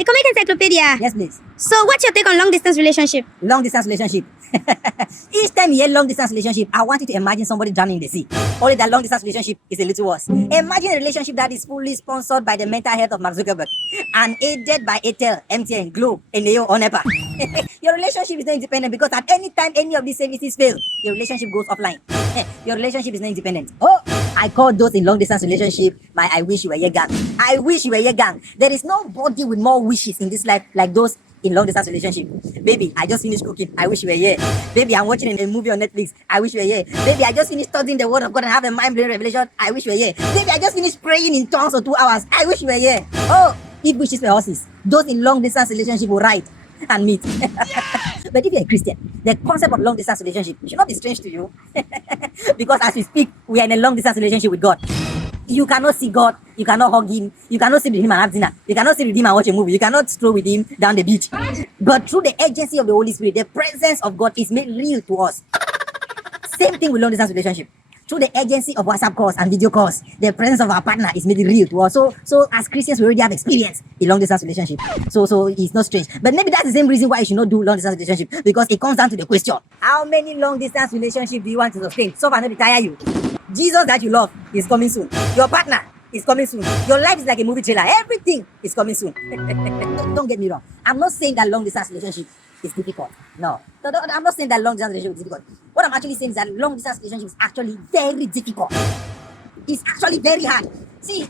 The Comic Encyclopedia. Yes, please. So, what's your take on long distance relationship? Long distance relationship. Each time you hear long distance relationship, I want you to imagine somebody drowning in the sea. Only that long distance relationship is a little worse. Imagine a relationship that is fully sponsored by the mental health of Mark Zuckerberg and aided by Airtel, MTN, Globe, and Neo on EPA. Your relationship is not independent because at any time any of these services fail, your relationship goes offline. Your relationship is not independent. Oh, I call those in long distance relationship my I wish you were here gang. I wish you were here gang. There is nobody with more wishes in this life like those in long distance relationship. Baby, I just finished cooking. I wish you were here. Baby, I'm watching a movie on Netflix. I wish you were here. Baby, I just finished studying the word of God and have a mind-blowing revelation. I wish you were here. Baby, I just finished praying in tongues for 2 hours. I wish you were here. Oh, if wishes were horses, those in long distance relationship will ride and meet. But if you're a Christian, the concept of long distance relationship should not be strange to you. Because as we speak, we are in a long distance relationship with God. You cannot see God, you cannot hug him, you cannot sit with him and have dinner, you cannot sit with him and watch a movie, you cannot stroll with him down the beach. But through the agency of the Holy Spirit, the presence of God is made real to us. Same thing with long distance relationship. Through the agency of WhatsApp calls and video calls, the presence of our partner is made real to us. So as Christians, we already have experience in long distance relationship. So it's not strange. But maybe that's the same reason why you should not do long distance relationship, because it comes down to the question: how many long distance relationships do you want to sustain? So far, not retire you. Jesus that you love is coming soon. Your partner is coming soon. Your life is like a movie trailer. Everything is coming soon. Don't get me wrong. I'm not saying that long distance relationship is difficult. No. I'm not saying that long distance relationship is difficult. What I'm actually saying is that long distance relationship is actually very difficult. It's actually very hard. See,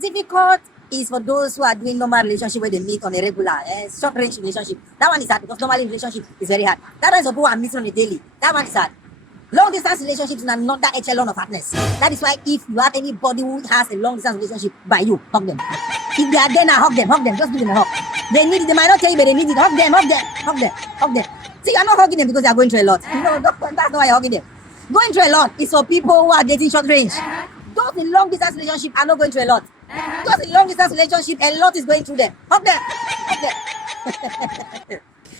difficult is for those who are doing normal relationship where they meet on a regular, short range relationship. That one is hard because normally relationship is very hard. That one is for people who are meeting on a daily. That one is hard. Long distance relationships are not that echelon of hardness. That is why if you have anybody who has a long distance relationship by you, hug them. If they are there now, hug them, just give them a hug. They need it, they might not tell you, but they need it. Hug them. See, you're not hugging them because they are going through a lot. No, that's not why you're hugging them. Going through a lot is for people who are dating short range. Those in long distance relationship are not going through a lot. Those in long distance relationship, a lot is going through them. Hug them.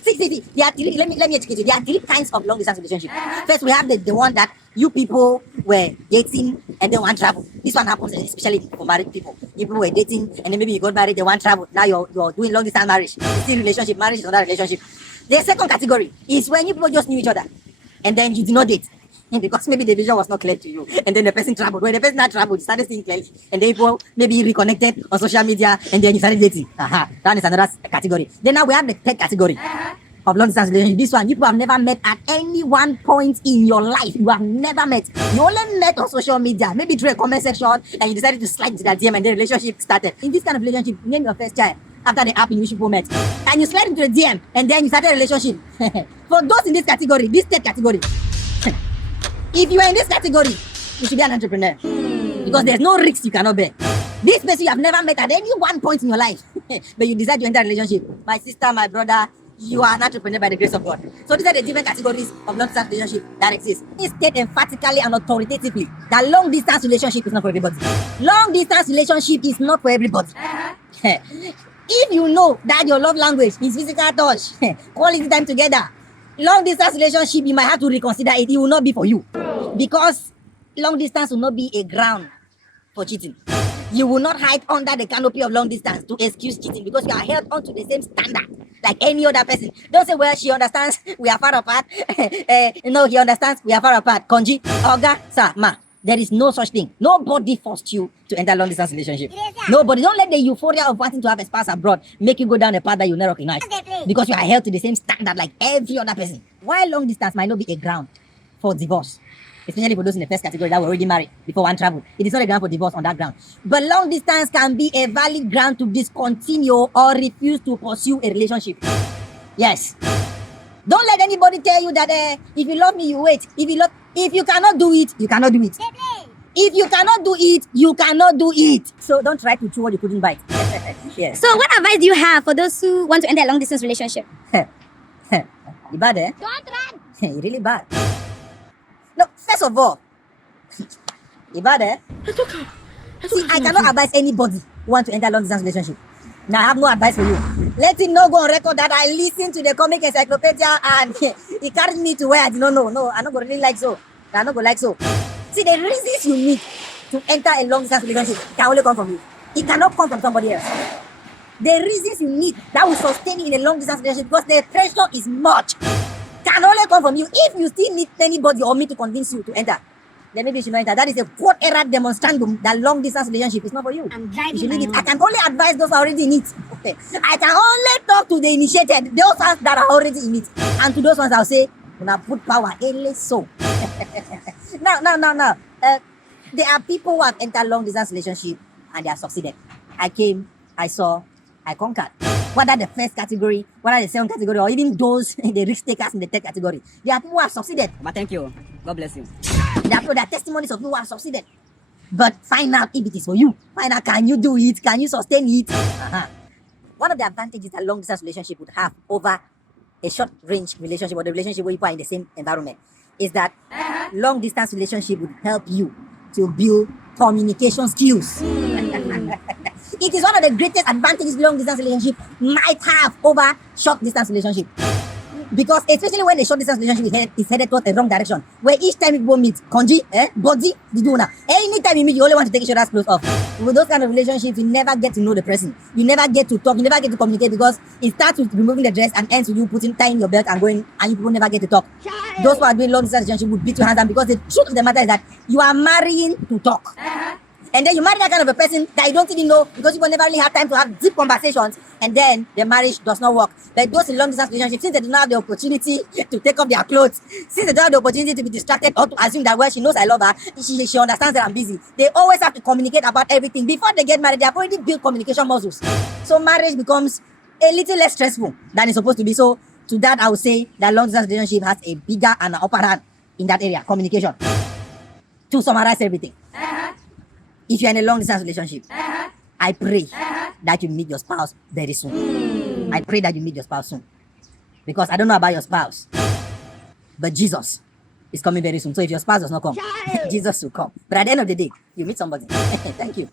See, there are three, let me educate you. There are 3 kinds of long distance relationship. First, we have the one that you people were dating and then want travel. This one happens especially for married people. You people were dating and then maybe you got married, they want travel. Now you're doing long distance marriage. It's still relationship, marriage is another relationship. The second category is when you people just knew each other and then you did not date. Because maybe the vision was not clear to you, and then the person traveled. When the person not traveled, you started seeing clearly, and then people maybe reconnected on social media, and then you started dating. That is another category. Then now we have the third category of long distance relationship. This one, you people have never met at any one point in your life. You have never met. You only met on social media, maybe through a comment section, and you decided to slide into that DM, and the relationship started. In this kind of relationship, name your first child after the app in which people met, and you slide into the DM, and then you started a relationship. For those in this category, this third category. If you are in this category, you should be an entrepreneur. Because there's no risks you cannot bear. This person you have never met at any one point in your life, but you decide to enter a relationship. My sister, my brother, you are an entrepreneur by the grace of God. So these are the different categories of long-distance relationship that exist. Please state emphatically and authoritatively that long-distance relationship is not for everybody. Long-distance relationship is not for everybody. If you know that your love language is physical touch, quality time together, long distance relationship, you might have to reconsider it. It will not be for you. Because long distance will not be a ground for cheating. You will not hide under the canopy of long distance to excuse cheating because you are held onto the same standard like any other person. Don't say, well, she understands we are far apart. No, he understands we are far apart. Konji, Oga, Sir, Ma. There is no such thing. Nobody forced you to enter a long distance relationship. Nobody. Don't let the euphoria of wanting to have a spouse abroad make you go down a path that you never recognize. Because you are held to the same standard like every other person. While long distance might not be a ground for divorce, especially for those in the first category that were already married before one traveled, it is not a ground for divorce on that ground. But long distance can be a valid ground to discontinue or refuse to pursue a relationship. Yes. Don't let anybody tell you that if you love me, you wait. If you cannot do it, you cannot do it. If you cannot do it, you cannot do it. So don't try to chew what you couldn't bite. Yes. So, what advice do you have for those who want to enter a long distance relationship? You bad, eh? Don't run. You're really bad. No, first of all, you bad, eh? See, I cannot advise anybody who want to enter a long distance relationship. Now, I have no advice for you. Let it not go on record that I listened to the Comic Encyclopedia and it carried me to where I did not know. No, I'm not going to really like so. I'm not going to like so. See, the reasons you need to enter a long distance relationship can only come from you. It cannot come from somebody else. The reasons you need that will sustain you in a long distance relationship because the pressure is much. Can only come from you. If you still need anybody or me to convince you to enter, then maybe you should not enter. That is a quote era demonstrandum that long distance relationship is not for you. I'm You driving should my leave it. own. I can only advise those who are already in it. Okay. I can only talk to the initiated, those ones that are already in it. And to those ones I'll say, now put power in so. Now. There are people who have entered long distance relationship and they have succeeded. I came, I saw, I conquered. Whether the first category, whether the second category, or even those the risk takers in the third category, there are people who have succeeded. But thank you. God bless you. There are testimonies of people who have succeeded. But find out if it is for you. Find out, can you do it? Can you sustain it? One of the advantages that long distance relationship would have over a short range relationship or the relationship where people are in the same environment is that long distance relationship would help you to build communication skills. It is one of the greatest advantages long distance relationship might have over short distance relationship. Because especially when the short distance relationship is headed towards the wrong direction, where each time people meet, konji, body, the donor. Anytime you meet, you only want to take each other's clothes off. With those kind of relationships, you never get to know the person. You never get to talk. You never get to communicate because it starts with removing the dress and ends with you tying your belt and going, and you people never get to talk. Those who are doing long distance relationship would beat your hands down because the truth of the matter is that you are marrying to talk. And then you marry that kind of a person that you don't even know because you will never really have time to have deep conversations, and then the marriage does not work. But those in long distance relationships, since they do not have the opportunity to take off their clothes, since they don't have the opportunity to be distracted or to assume that, well, she knows I love her, she understands that I'm busy, they always have to communicate about everything. Before they get married, they have already built communication muscles. So marriage becomes a little less stressful than it's supposed to be. So to that, I would say that long distance relationship has a bigger and an upper hand in that area, communication. To summarize everything. If you're in a long distance relationship, I pray that you meet your spouse very soon. I pray that you meet your spouse soon. Because I don't know about your spouse, but Jesus is coming very soon. So if your spouse does not come, Jesus will come. But at the end of the day, you meet somebody. Thank you.